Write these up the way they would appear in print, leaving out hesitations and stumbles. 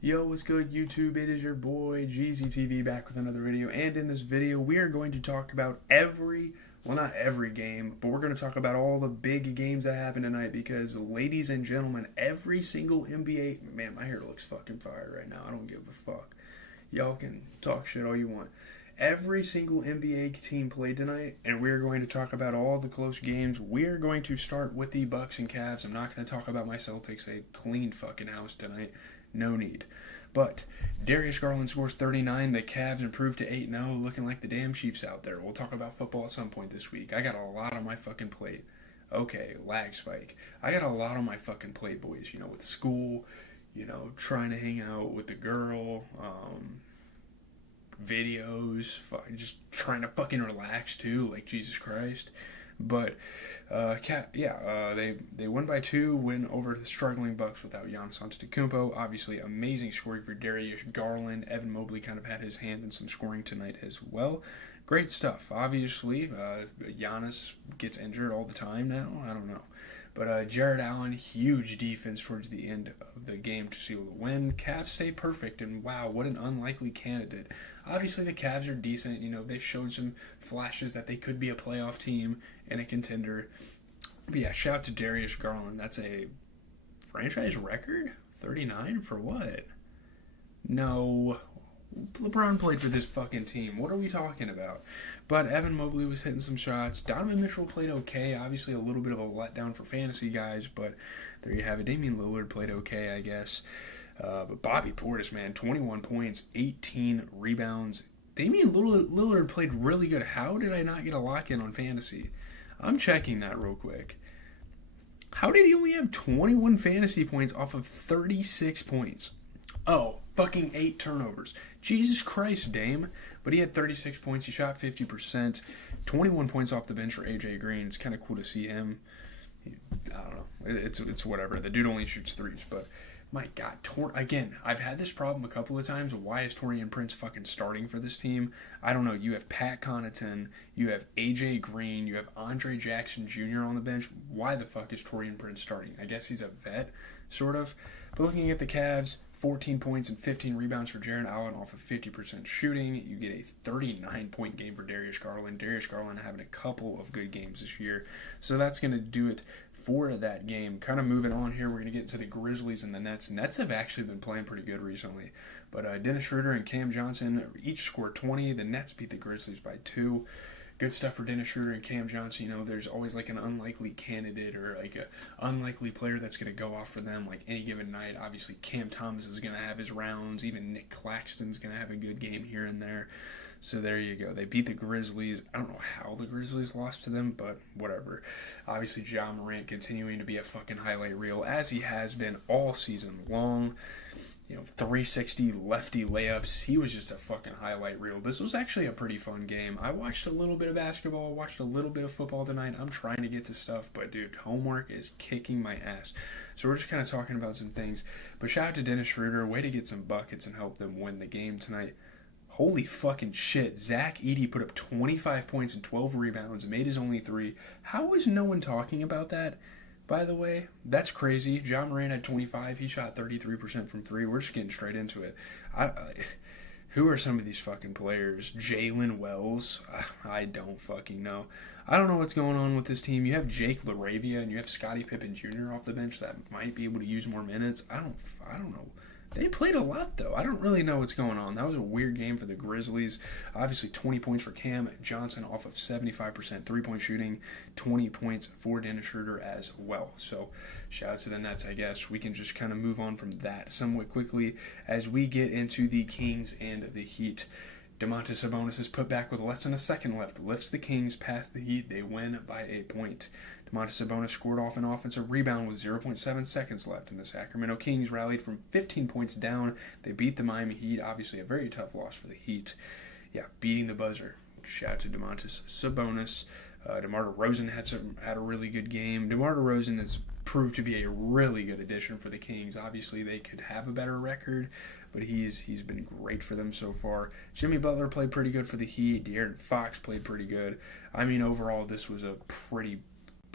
Yo, what's good YouTube? It is your boy GZTV back with another video, and in this video we are going to talk about not every game, but we're going to talk about all the big games that happened tonight because, ladies and gentlemen, every single NBA, man, my hair looks fucking fire right now, I don't give a fuck. Y'all can talk shit all you want. Every single NBA team played tonight, and we're going to talk about all the close games. We're going to start with the Bucks and Cavs. I'm not going to talk about my Celtics. They cleaned fucking house tonight. No need. But Darius Garland scores 39. The Cavs improved to 8-0, looking like the damn Chiefs out there. We'll talk about football at some point this week. I got a lot on my fucking plate. Okay, lag spike. I got a lot on my fucking plate, boys. With school, trying to hang out with the girl, videos, just trying to fucking relax too, like Jesus Christ. But they won by 2, win over the struggling Bucks without Giannis Antetokounmpo. Obviously, amazing scoring for Darius Garland. Evan Mobley kind of had his hand in some scoring tonight as well. Great stuff. Obviously, Giannis gets injured all the time now. I don't know. But Jared Allen, huge defense towards the end of the game to seal the win. Cavs stay perfect, and wow, what an unlikely candidate. Obviously, the Cavs are decent. They've showed some flashes that they could be a playoff team and a contender. But yeah, shout out to Darius Garland. That's a franchise record? 39 for what? No. LeBron played for this fucking team. What are we talking about? But Evan Mobley was hitting some shots. Donovan Mitchell played okay. Obviously a little bit of a letdown for fantasy guys, but there you have it. Damian Lillard played okay, I guess. But Bobby Portis, man, 21 points, 18 rebounds. Damian Lillard played really good. How did I not get a lock-in on fantasy? I'm checking that real quick. How did he only have 21 fantasy points off of 36 points? Oh, fucking 8 turnovers. Jesus Christ, Dame. But he had 36 points. He shot 50%. 21 points off the bench for AJ Green. It's kind of cool to see him. I don't know. It's whatever. The dude only shoots threes. But, my God. Again, I've had this problem a couple of times. Why is Taurean Prince fucking starting for this team? I don't know. You have Pat Connaughton. You have AJ Green. You have Andre Jackson Jr. on the bench. Why the fuck is Taurean Prince starting? I guess he's a vet, sort of. But looking at the Cavs, 14 points and 15 rebounds for Jared Allen off of 50% shooting. You get a 39-point game for Darius Garland. Darius Garland having a couple of good games this year. So that's going to do it for that game. Kind of moving on here, we're going to get to the Grizzlies and the Nets. Nets have actually been playing pretty good recently. But Dennis Schroeder and Cam Johnson each scored 20. The Nets beat the Grizzlies by 2. Good stuff for Dennis Schroeder and Cam Johnson. There's always like an unlikely candidate or like an unlikely player that's going to go off for them like any given night. Obviously, Cam Thomas is going to have his rounds. Even Nick Claxton's going to have a good game here and there. So there you go. They beat the Grizzlies. I don't know how the Grizzlies lost to them, but whatever. Obviously, Ja Morant continuing to be a fucking highlight reel as he has been all season long. 360 lefty layups. He was just a fucking highlight reel. This was actually a pretty fun game. I watched a little bit of basketball, watched a little bit of football tonight. I'm trying to get to stuff, but dude, homework is kicking my ass. So we're just kind of talking about some things. But shout out to Dennis Schroeder. Way to get some buckets and help them win the game tonight. Holy fucking shit. Zach Edey put up 25 points and 12 rebounds and made his only 3. How is no one talking about that? By the way, that's crazy. Ja Morant had 25. He shot 33% from 3. We're just getting straight into it. Who are some of these fucking players? Jalen Wells? I don't fucking know. I don't know what's going on with this team. You have Jake LaRavia and you have Scottie Pippen Jr. off the bench that might be able to use more minutes. I don't know. They played a lot, though. I don't really know what's going on. That was a weird game for the Grizzlies. Obviously, 20 points for Cam Johnson off of 75% three-point shooting. 20 points for Dennis Schroeder as well. So, shout out to the Nets, I guess. We can just kind of move on from that somewhat quickly as we get into the Kings and the Heat. Domantas Sabonis is put back with less than a second left. Lifts the Kings past the Heat. They win by a point. Domantas Sabonis scored off an offensive rebound with 0.7 seconds left, and the Sacramento Kings rallied from 15 points down. They beat the Miami Heat. Obviously, a very tough loss for the Heat. Yeah, beating the buzzer. Shout out to Domantas Sabonis. DeMar DeRozan had a really good game. DeMar DeRozan has proved to be a really good addition for the Kings. Obviously, they could have a better record, but he's been great for them so far. Jimmy Butler played pretty good for the Heat. De'Aaron Fox played pretty good. I mean, overall, this was a pretty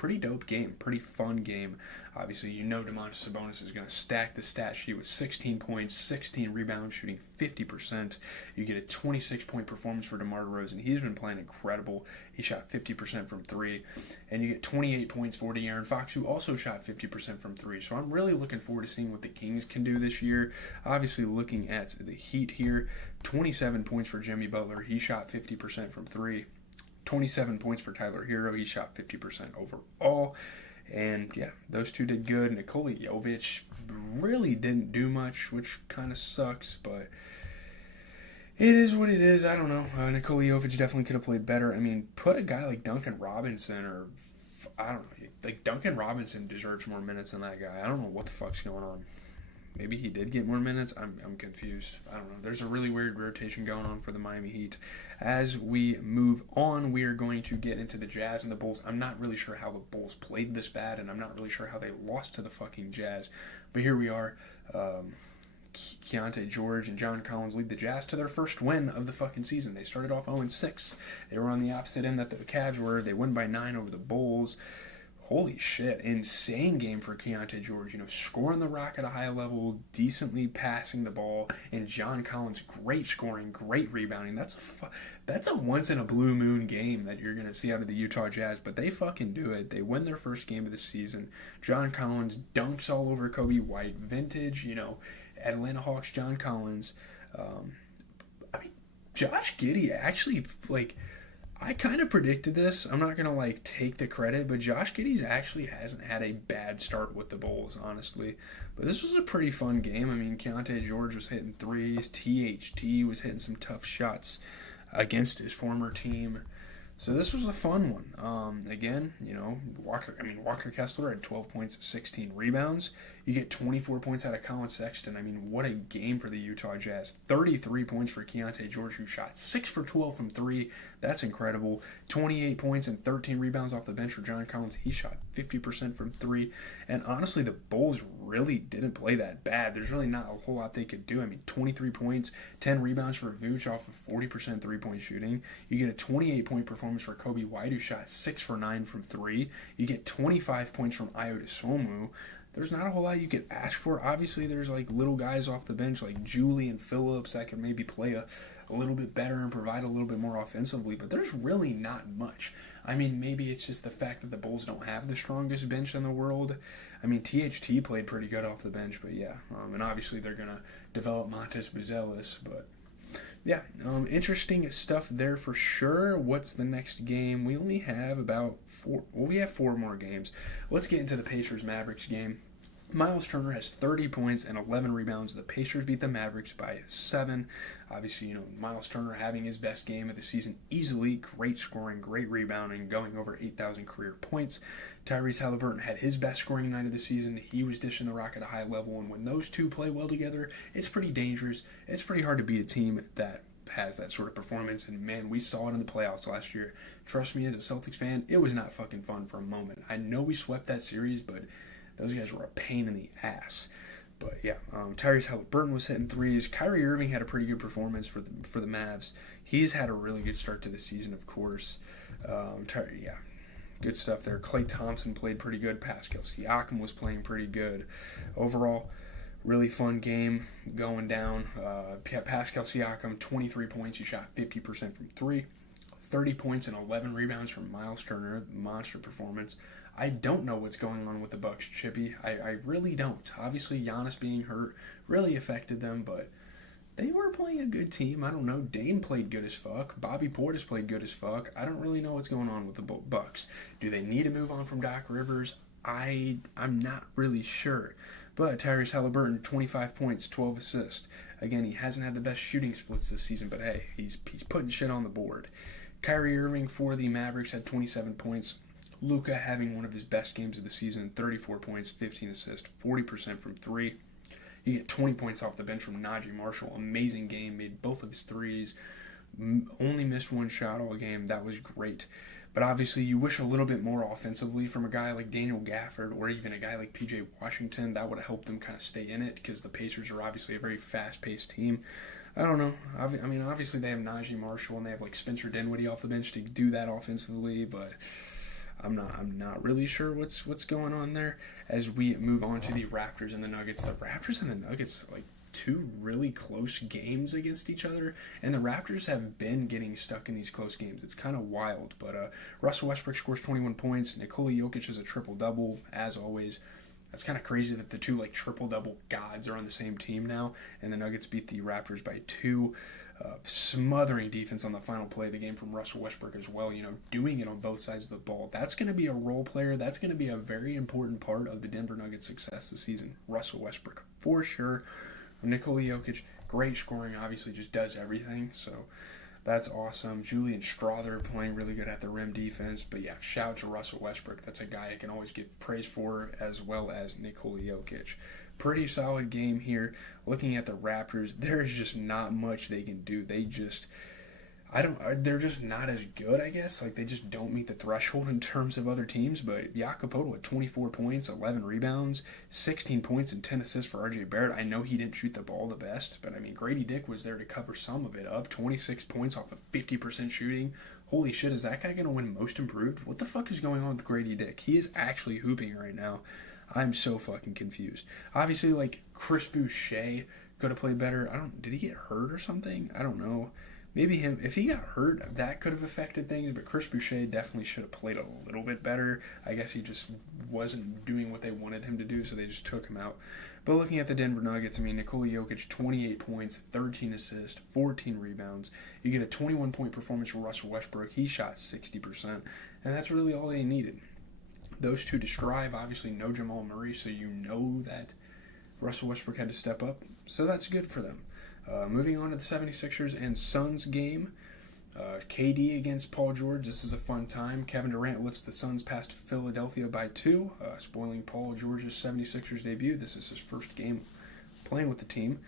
pretty dope game, pretty fun game. Obviously, Domantas Sabonis is going to stack the stat sheet with 16 points, 16 rebounds, shooting 50%. You get a 26-point performance for DeMar DeRozan. He's been playing incredible. He shot 50% from three. And you get 28 points for De'Aaron Fox, who also shot 50% from three. So I'm really looking forward to seeing what the Kings can do this year. Obviously, looking at the Heat here, 27 points for Jimmy Butler. He shot 50% from three. 27 points for Tyler Hero. He shot 50% overall. And yeah, those two did good. Nikola Jovic really didn't do much, which kind of sucks, but it is what it is. I don't know. Nikola Jovic definitely could have played better. I mean, put a guy like Duncan Robinson or, I don't know, like Duncan Robinson deserves more minutes than that guy. I don't know what the fuck's going on. Maybe he did get more minutes. I'm confused. I don't know. There's a really weird rotation going on for the Miami Heat. As we move on, we are going to get into the Jazz and the Bulls. I'm not really sure how the Bulls played this bad, and I'm not really sure how they lost to the fucking Jazz. But here we are. Keontae George and John Collins lead the Jazz to their first win of the fucking season. They started off 0-6. They were on the opposite end that the Cavs were. They won by 9 over the Bulls. Holy shit, insane game for Keontae George. Scoring the rock at a high level, decently passing the ball, and John Collins, great scoring, great rebounding. That's a once-in-a-blue-moon game that you're going to see out of the Utah Jazz, but they fucking do it. They win their first game of the season. John Collins dunks all over Kobe White. Vintage, Atlanta Hawks John Collins. Josh Giddey actually, I kind of predicted this. I'm not going to, take the credit, but Josh Giddey actually hasn't had a bad start with the Bulls, honestly. But this was a pretty fun game. I mean, Keontae George was hitting threes. THT was hitting some tough shots against his former team. So this was a fun one. Again, Walker Kessler had 12 points, 16 rebounds. You get 24 points out of Colin Sexton. I mean, what a game for the Utah Jazz. 33 points for Keontae George, who shot 6 for 12 from 3. That's incredible. 28 points and 13 rebounds off the bench for John Collins. He shot 50% from 3. And honestly, the Bulls really didn't play that bad. There's really not a whole lot they could do. I mean, 23 points, 10 rebounds for Vooch off of 40% three-point shooting. You get a 28-point performance for Kobe White, who shot 6 for 9 from 3. You get 25 points from Ayo Dosunmu. There's not a whole lot you could ask for. Obviously, there's little guys off the bench like Julian Phillips that could maybe play a little bit better and provide a little bit more offensively, but there's really not much. I mean, maybe it's just the fact that the Bulls don't have the strongest bench in the world. I mean, THT played pretty good off the bench, but yeah. And obviously they're going to develop Montes Buzelis, but yeah, interesting stuff there for sure. What's the next game? We only have about 4. Well, we have 4 more games. Let's get into the Pacers-Mavericks game. Miles Turner has 30 points and 11 rebounds. The Pacers beat the Mavericks by 7. Obviously, Miles Turner having his best game of the season easily. Great scoring, great rebounding, going over 8,000 career points. Tyrese Halliburton had his best scoring night of the season. He was dishing the rock at a high level, and when those two play well together, it's pretty dangerous. It's pretty hard to beat a team that has that sort of performance, and man, we saw it in the playoffs last year. Trust me, as a Celtics fan, it was not fucking fun for a moment. I know we swept that series, but those guys were a pain in the ass. But yeah, Tyrese Halliburton was hitting threes. Kyrie Irving had a pretty good performance for the Mavs. He's had a really good start to the season, of course. Good stuff there. Klay Thompson played pretty good. Pascal Siakam was playing pretty good. Overall, really fun game going down. Pascal Siakam, 23 points. He shot 50% from 3. 30 points and 11 rebounds from Miles Turner. Monster performance. I don't know what's going on with the Bucks, Chippy. I really don't. Obviously, Giannis being hurt really affected them, but they were playing a good team. I don't know. Dame played good as fuck. Bobby Portis played good as fuck. I don't really know what's going on with the Bucks. Do they need to move on from Doc Rivers? I'm not really sure. But Tyrese Halliburton, 25 points, 12 assists. Again, he hasn't had the best shooting splits this season, but hey, he's putting shit on the board. Kyrie Irving for the Mavericks had 27 points. Luka having one of his best games of the season, 34 points, 15 assists, 40% from 3. You get 20 points off the bench from Najee Marshall. Amazing game, made both of his threes. Only missed one shot all game. That was great. But obviously you wish a little bit more offensively from a guy like Daniel Gafford or even a guy like PJ Washington. That would have helped them kind of stay in it because the Pacers are obviously a very fast-paced team. I don't know. I mean, obviously they have Najee Marshall and they have Spencer Dinwiddie off the bench to do that offensively, but I'm not really sure what's going on there. As we move on to the Raptors and the Nuggets, the Raptors and the Nuggets, like, two really close games against each other, and the Raptors have been getting stuck in these close games. It's kind of wild, but Russell Westbrook scores 21 points. Nikola Jokic has a triple-double, as always. That's kind of crazy that the two, like, triple-double gods are on the same team now, and the Nuggets beat the Raptors by 2. Smothering defense on the final play of the game from Russell Westbrook as well, doing it on both sides of the ball. That's going to be a role player. That's going to be a very important part of the Denver Nuggets' success this season. Russell Westbrook, for sure. Nikola Jokic, great scoring, obviously just does everything, so that's awesome. Julian Strawther playing really good at the rim defense, but yeah, shout out to Russell Westbrook. That's a guy I can always give praise for, as well as Nikola Jokic. Pretty solid game here. Looking at the Raptors, there is just not much they can do. They're just not as good, I guess. Like, they just don't meet the threshold in terms of other teams. But Jakob Poeltl with 24 points, 11 rebounds, 16 points, and 10 assists for RJ Barrett. I know he didn't shoot the ball the best, but I mean, Grady Dick was there to cover some of it up. 26 points off of 50% shooting. Holy shit, is that guy going to win Most Improved? What the fuck is going on with Grady Dick? He is actually hooping right now. I'm so fucking confused. Obviously, like, Chris Boucher could have played better. Did he get hurt or something? I don't know. Maybe him, if he got hurt, that could have affected things, but Chris Boucher definitely should have played a little bit better. I guess he just wasn't doing what they wanted him to do, so they just took him out. But looking at the Denver Nuggets, I mean, Nikola Jokic, 28 points, 13 assists, 14 rebounds. You get a 21-point performance from Russell Westbrook. He shot 60%, and that's really all they needed. Those two to strive, obviously no Jamal Murray, so you know that Russell Westbrook had to step up, so that's good for them. Moving on to the 76ers and Suns game. KD against Paul George. This is a fun time. Kevin Durant lifts the Suns past Philadelphia by 2, spoiling Paul George's 76ers debut. This is his first game playing with the team.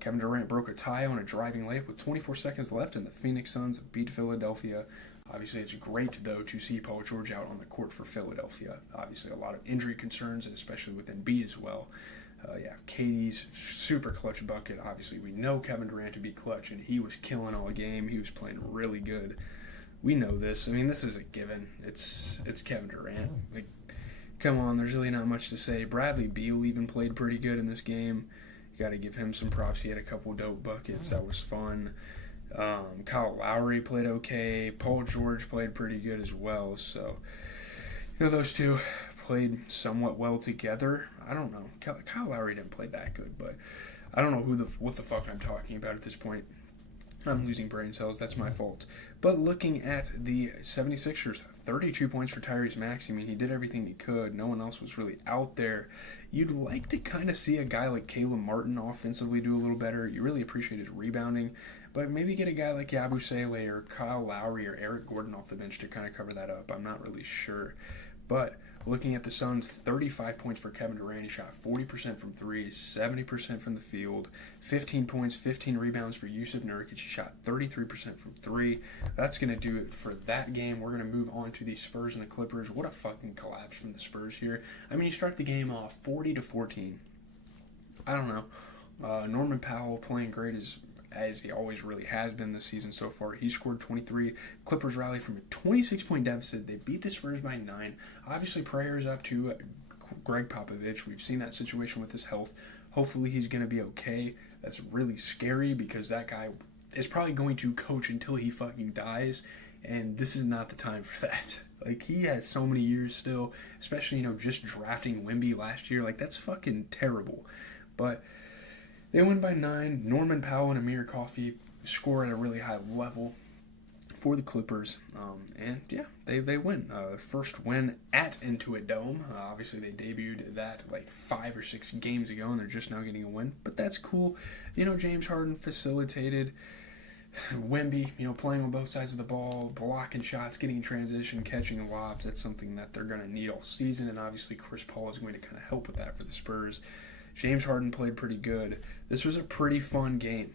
Kevin Durant broke a tie on a driving layup with 24 seconds left, and the Phoenix Suns beat Philadelphia. Obviously, it's great, though, to see Paul George out on the court for Philadelphia. Obviously, a lot of injury concerns, and especially with Embiid as well. KD's super clutch bucket. Obviously, we know Kevin Durant to be clutch, and he was killing all game. He was playing really good. We know this. I mean, this is a given. It's Kevin Durant. Like, come on, there's really not much to say. Bradley Beal even played pretty good in this game. You got to give him some props. He had a couple dope buckets. That was fun. Kyle Lowry played okay. Paul George played pretty good as well. So, those two played somewhat well together. I don't know. Kyle Lowry didn't play that good, but I don't know what the fuck I'm talking about at this point. I'm losing brain cells. That's my fault. But looking at the 76ers, 32 points for Tyrese Maxey. I mean, he did everything he could. No one else was really out there. You'd like to kind of see a guy like Caleb Martin offensively do a little better. You really appreciate his rebounding. But maybe get a guy like Yabusele or Kyle Lowry or Eric Gordon off the bench to kind of cover that up. I'm not really sure. But looking at the Suns, 35 points for Kevin Durant. He shot 40% from 3, 70% from the field, 15 points, 15 rebounds for Jusuf Nurkic. He shot 33% from 3. That's going to do it for that game. We're going to move on to the Spurs and the Clippers. What a fucking collapse from the Spurs here. I mean, you start the game off 40-14. I don't know. Norman Powell playing great as he always really has been this season so far. He scored 23. Clippers rally from a 26-point deficit. They beat the Spurs by 9. Obviously, prayers up to Greg Popovich. We've seen that situation with his health. Hopefully, he's going to be okay. That's really scary because that guy is probably going to coach until he fucking dies, and this is not the time for that. Like, he has so many years still, especially, just drafting Wemby last year. Like, that's fucking terrible. But they win by 9. Norman Powell and Amir Coffey score at a really high level for the Clippers. And, yeah, they win. First win at Intuit Dome. Obviously, they debuted that like 5 or 6 games ago, and they're just now getting a win. But that's cool. James Harden facilitated. Wemby, playing on both sides of the ball, blocking shots, getting in transition, catching lobs. That's something that they're going to need all season, and obviously Chris Paul is going to kind of help with that for the Spurs. James Harden played pretty good. This was a pretty fun game.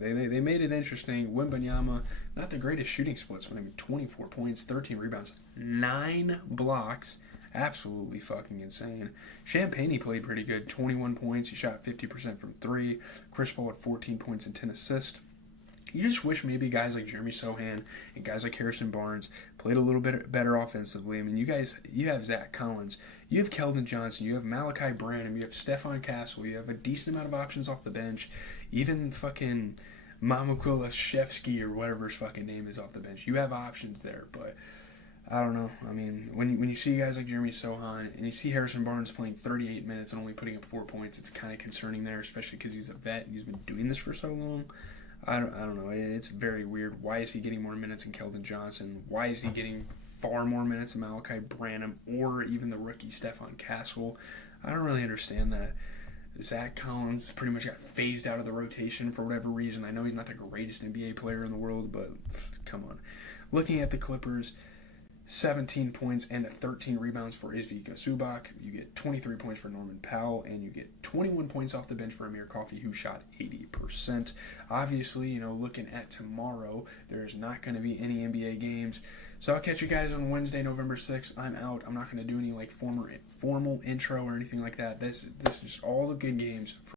They made it interesting. Wembanyama, not the greatest shooting splits, but 24 points, 13 rebounds, 9 blocks. Absolutely fucking insane. Champagnie played pretty good, 21 points. He shot 50% from 3. Chris Paul had 14 points and 10 assists. You just wish maybe guys like Jeremy Sohan and guys like Harrison Barnes played a little bit better offensively. I mean, you have Zach Collins, you have Keldon Johnson, you have Malachi Branham, you have Stefan Castle, you have a decent amount of options off the bench. Even fucking Mamukulashevsky or whatever his fucking name is off the bench. You have options there, but I don't know. I mean, when you see guys like Jeremy Sohan and you see Harrison Barnes playing 38 minutes and only putting up 4 points, it's kind of concerning there, especially because he's a vet and he's been doing this for so long. I don't know. It's very weird. Why is he getting more minutes than Keldon Johnson? Why is he getting far more minutes than Malachi Branham or even the rookie Stefan Castle? I don't really understand that. Zach Collins pretty much got phased out of the rotation for whatever reason. I know he's not the greatest NBA player in the world, but come on. Looking at the Clippers, 17 points and 13 rebounds for Ivica Zubac. You get 23 points for Norman Powell, and you get 21 points off the bench for Amir Coffey, who shot 80%. Obviously, looking at tomorrow, there's not going to be any NBA games. So I'll catch you guys on Wednesday, November 6th. I'm out. I'm not going to do any formal intro or anything like that. This is just all the good games